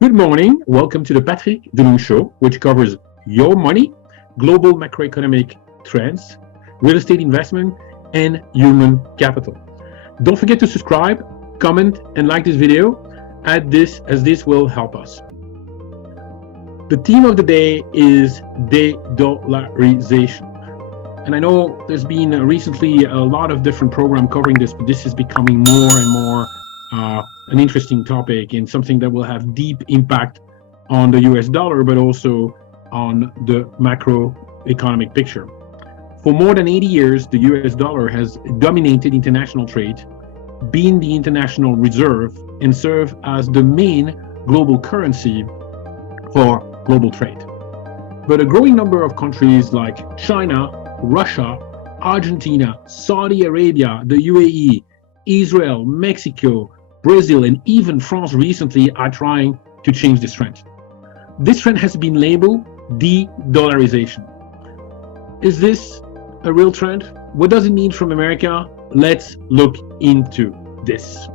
Good morning. Welcome to the Patrick Delon Show, which covers your money, global macroeconomic trends, real estate investment, and human capital. Don't forget to subscribe, comment, and like this video as this will help us. The theme of the day is de-dollarization. And I know there's been recently a lot of different programs covering this, but this is becoming more and more an interesting topic and something that will have deep impact on the US dollar, but also on the macroeconomic picture. For more than 80 years, the US dollar has dominated international trade, been the international reserve, and served as the main global currency for global trade. But a growing number of countries like China, Russia, Argentina, Saudi Arabia, the UAE, Israel, Mexico, Brazil, and even France recently are trying to change this trend. This trend has been labeled de-dollarization. Is this a real trend? What does it mean from America? Let's look into this.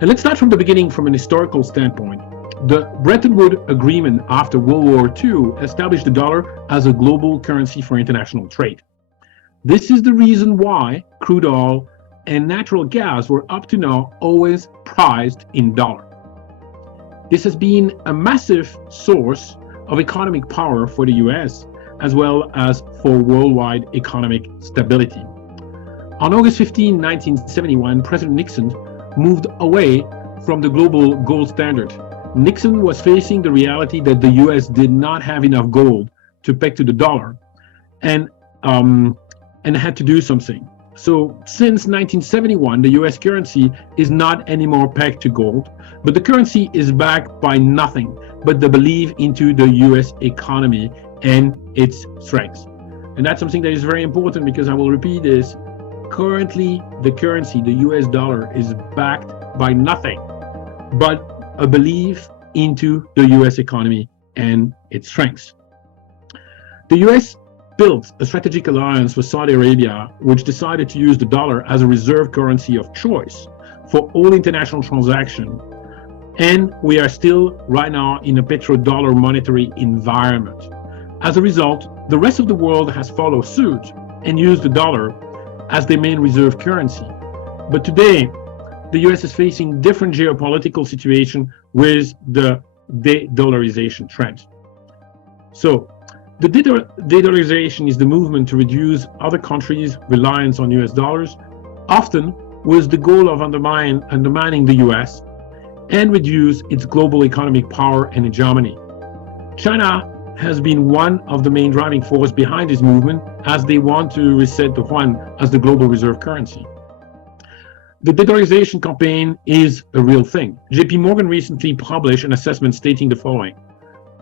And let's start from the beginning from an historical standpoint. The Bretton Woods Agreement after World War II established the dollar as a global currency for international trade. This is the reason why crude oil and natural gas were up to now always priced in dollar. This has been a massive source of economic power for the US as well as for worldwide economic stability. On August 15, 1971, President Nixon moved away from the global gold standard. Nixon was facing the reality that the US did not have enough gold to peg to the dollar and had to do something. So since 1971, the US currency is not anymore pegged to gold, but the currency is backed by nothing but the belief into the US economy and its strengths. And that's something that is very important because I will repeat this. Currently, the currency, the US dollar, is backed by nothing but a belief into the US economy and its strengths. The US built a strategic alliance with Saudi Arabia, which decided to use the dollar as a reserve currency of choice for all international transactions. And we are still right now in a petro-dollar monetary environment. As a result, the rest of the world has followed suit and used the dollar as their main reserve currency. But today, the US is facing different geopolitical situation with the de-dollarization trend. So, the de-dollarization is the movement to reduce other countries' reliance on US dollars, often with the goal of undermining the US and reduce its global economic power and hegemony. China has been one of the main driving forces behind this movement as they want to reset the Yuan as the global reserve currency. The de-dollarization campaign is a real thing. JP Morgan recently published an assessment stating the following.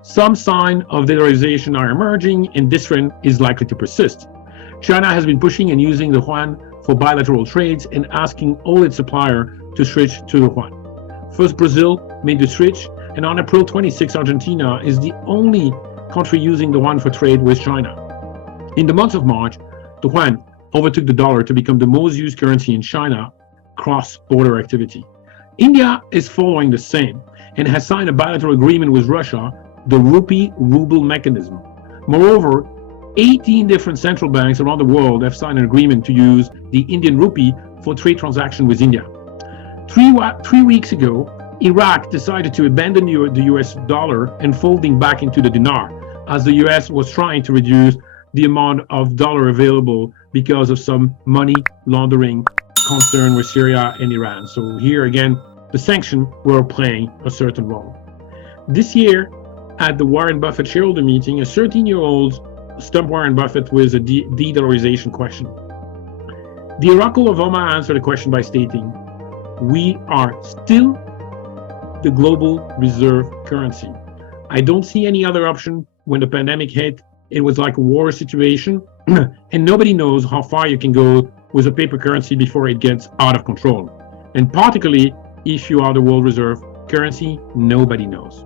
Some signs of de-dollarization are emerging and this trend is likely to persist. China has been pushing and using the yuan for bilateral trades and asking all its suppliers to switch to the yuan. First, Brazil made the switch, and on April 26, Argentina is the only country using the yuan for trade with China. In the month of March, the yuan overtook the dollar to become the most used currency in China cross-border activity. India is following the same and has signed a bilateral agreement with Russia, the rupee-ruble mechanism. Moreover, 18 different central banks around the world have signed an agreement to use the Indian rupee for trade transactions with India. Three weeks ago, Iraq decided to abandon the US dollar and folding back into the dinar, as the US was trying to reduce the amount of dollar available because of some money laundering concern with Syria and Iran. So here again, the sanctions were playing a certain role. This year, at the Warren Buffett shareholder meeting, a 13-year-old stumped Warren Buffett with a de-dollarization question. The Oracle of Omaha answered the question by stating, "We are still the global reserve currency. I don't see any other option. When the pandemic hit, it was like a war situation, and nobody knows how far you can go with a paper currency before it gets out of control. And particularly, if you are the world reserve currency, nobody knows."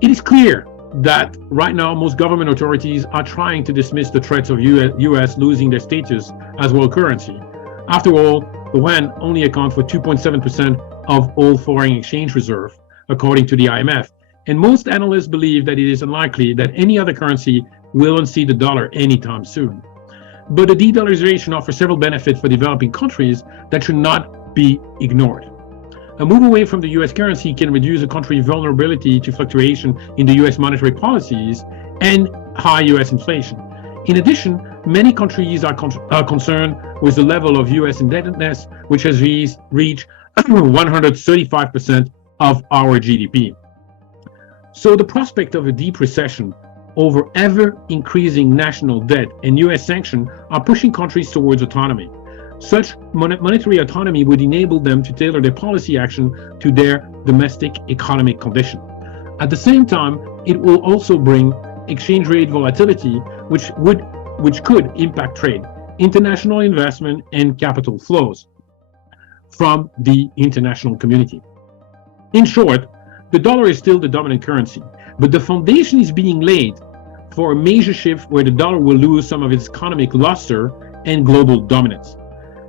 It is clear that right now most government authorities are trying to dismiss the threats of US losing their status as world currency. After all, the yuan only accounts for 2.7% of all foreign exchange reserve, according to the IMF. And most analysts believe that it is unlikely that any other currency will unseat the dollar anytime soon. But the de-dollarization offers several benefits for developing countries that should not be ignored. A move away from the US currency can reduce a country's vulnerability to fluctuation in the US monetary policies and high US inflation. In addition, many countries are concerned with the level of US indebtedness, which has reached 135% of our GDP. So the prospect of a deep recession over ever increasing national debt and US sanctions are pushing countries towards autonomy. Such monetary autonomy would enable them to tailor their policy action to their domestic economic condition. At the same time, it will also bring exchange rate volatility, which could impact trade, international investment, and capital flows from the international community. In short, the dollar is still the dominant currency, but the foundation is being laid for a major shift where the dollar will lose some of its economic luster and global dominance.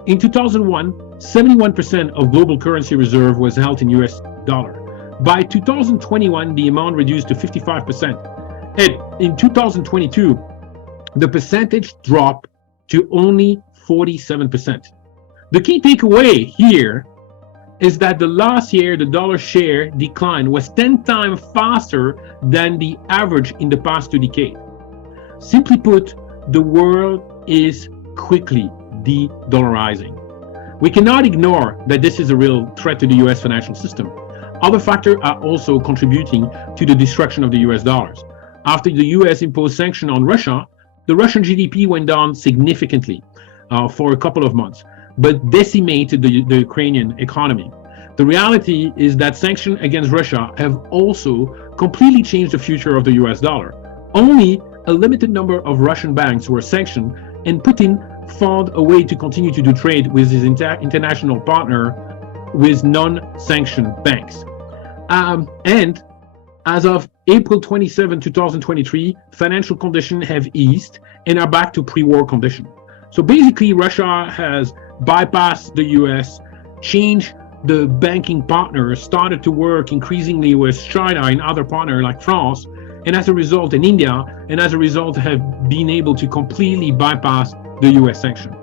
In 2001, 71% of global currency reserve was held in US dollar. By 2021, the amount reduced to 55%. And in 2022, the percentage dropped to only 47%. The key takeaway here is that the last year, the dollar share decline was 10 times faster than the average in the past 2 decades. Simply put, the world is quickly de-dollarizing. We cannot ignore that this is a real threat to the US financial system. Other factors are also contributing to the destruction of the US dollars. After the US imposed sanctions on Russia, the Russian GDP went down significantly for a couple of months, but decimated the Ukrainian economy. The reality is that sanctions against Russia have also completely changed the future of the US dollar. Only a limited number of Russian banks were sanctioned, and Putin found a way to continue to do trade with his international partner with non-sanctioned banks. And as of April 27, 2023, financial conditions have eased and are back to pre-war condition. So basically, Russia has bypassed the US, changed the banking partners, started to work increasingly with China and other partners like France, and as a result, in India, and as a result have been able to completely bypass the US sanction.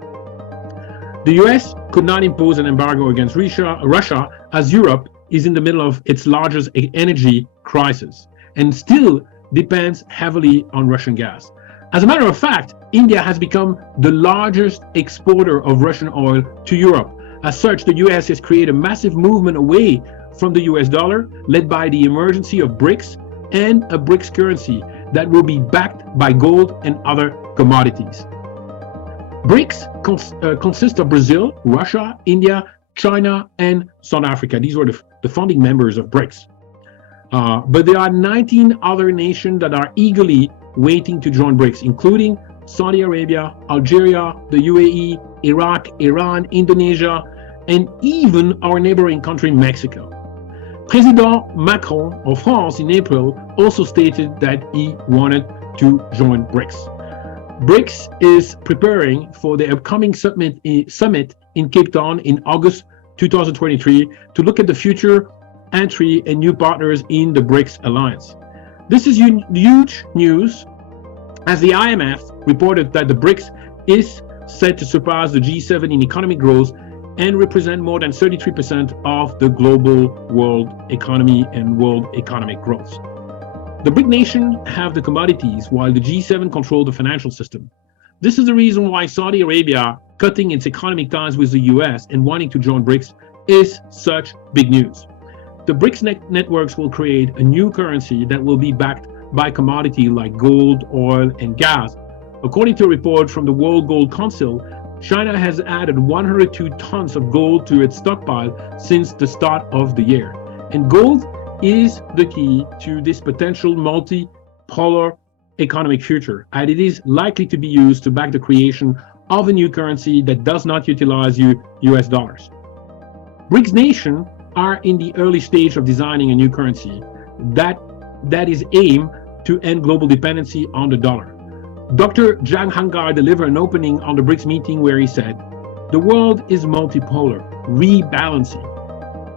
The US could not impose an embargo against Russia as Europe is in the middle of its largest energy crisis and still depends heavily on Russian gas. As a matter of fact, India has become the largest exporter of Russian oil to Europe. As such, the US has created a massive movement away from the US dollar, led by the emergence of BRICS and a BRICS currency that will be backed by gold and other commodities. BRICS consists of Brazil, Russia, India, China, and South Africa. These were the founding members of BRICS. But there are 19 other nations that are eagerly waiting to join BRICS, including Saudi Arabia, Algeria, the UAE, Iraq, Iran, Indonesia, and even our neighboring country, Mexico. President Macron of France in April also stated that he wanted to join BRICS. BRICS is preparing for the upcoming summit in Cape Town in August 2023 to look at the future entry and new partners in the BRICS alliance. This is huge news, as the IMF reported that the BRICS is set to surpass the G7 in economic growth and represent more than 33% of the global world economy and world economic growth. The BRIC nations have the commodities, while the G7 control the financial system. This is the reason why Saudi Arabia cutting its economic ties with the US and wanting to join BRICS is such big news. The BRICS networks will create a new currency that will be backed by commodities like gold, oil, and gas. According to a report from the World Gold Council, China has added 102 tons of gold to its stockpile since the start of the year. And gold is the key to this potential multipolar economic future, and it is likely to be used to back the creation of a new currency that does not utilize US dollars. BRICS nations are in the early stage of designing a new currency that is aimed to end global dependency on the dollar. Dr. Jang Hangar delivered an opening on the BRICS meeting where he said, "The world is multipolar, rebalancing.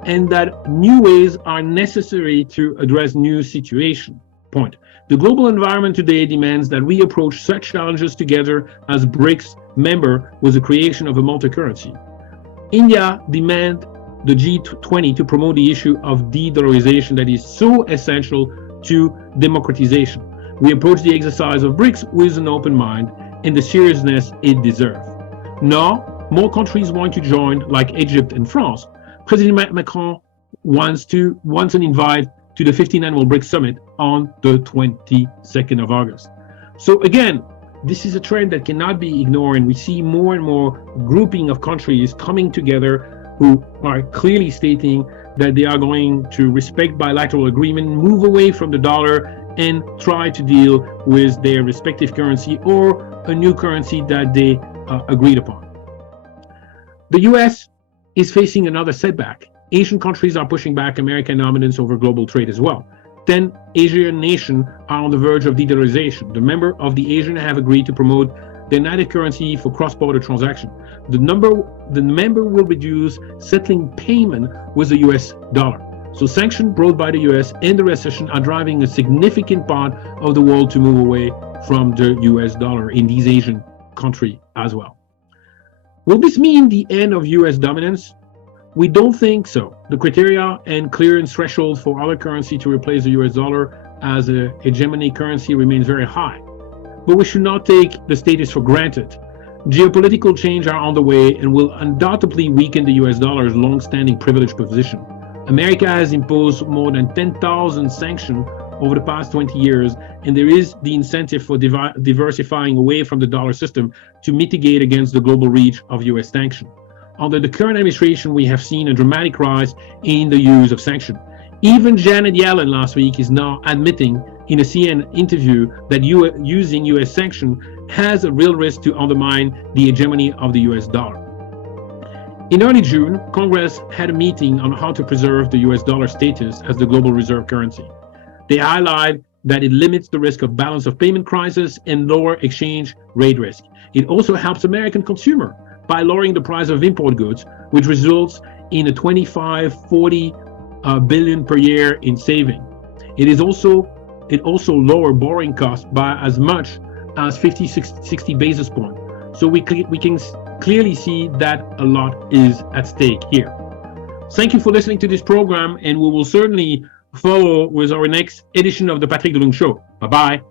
and that new ways are necessary to address new situations. Point. The global environment today demands that we approach such challenges together as BRICS member with the creation of a multi-currency. India demands the G20 to promote the issue of de-dollarization that is so essential to democratization. We approach the exercise of BRICS with an open mind and the seriousness it deserves. Now, more countries want to join, like Egypt and France. President Macron wants an invite to the 15th annual BRICS summit on the 22nd of August. So again, this is a trend that cannot be ignored, and we see more and more grouping of countries coming together who are clearly stating that they are going to respect bilateral agreement, move away from the dollar, and try to deal with their respective currency or a new currency that they agreed upon. The US is facing another setback. Asian countries are pushing back American dominance over global trade as well. 10 Asian nations are on the verge of de-dollarization. The members of the ASEAN have agreed to promote the united currency for cross-border transaction. The member will reduce settling payment with the US dollar. So sanctions brought by the US and the recession are driving a significant part of the world to move away from the US dollar in these Asian countries as well. Will this mean the end of US dominance? We don't think so. The criteria and clearance threshold for other currency to replace the US dollar as a hegemony currency remains very high. But we should not take the status for granted. Geopolitical change are on the way and will undoubtedly weaken the US dollar's long-standing privileged position. America has imposed more than 10,000 sanctions over the past 20 years, and there is the incentive for diversifying away from the dollar system to mitigate against the global reach of US sanctions. Under the current administration, we have seen a dramatic rise in the use of sanctions. Even Janet Yellen last week is now admitting in a CNN interview that using US sanctions has a real risk to undermine the hegemony of the US dollar. In early June, Congress had a meeting on how to preserve the US dollar status as the global reserve currency. They highlight that it limits the risk of balance of payment crisis and lower exchange rate risk. It also helps American consumer by lowering the price of import goods, which results in a 25-40 billion per year in saving. It also lower borrowing costs by as much as 50-60 basis points. So we can clearly see that a lot is at stake here. Thank you for listening to this program, and we will certainly follow with our next edition of the Patrick Delung Show. Bye-bye.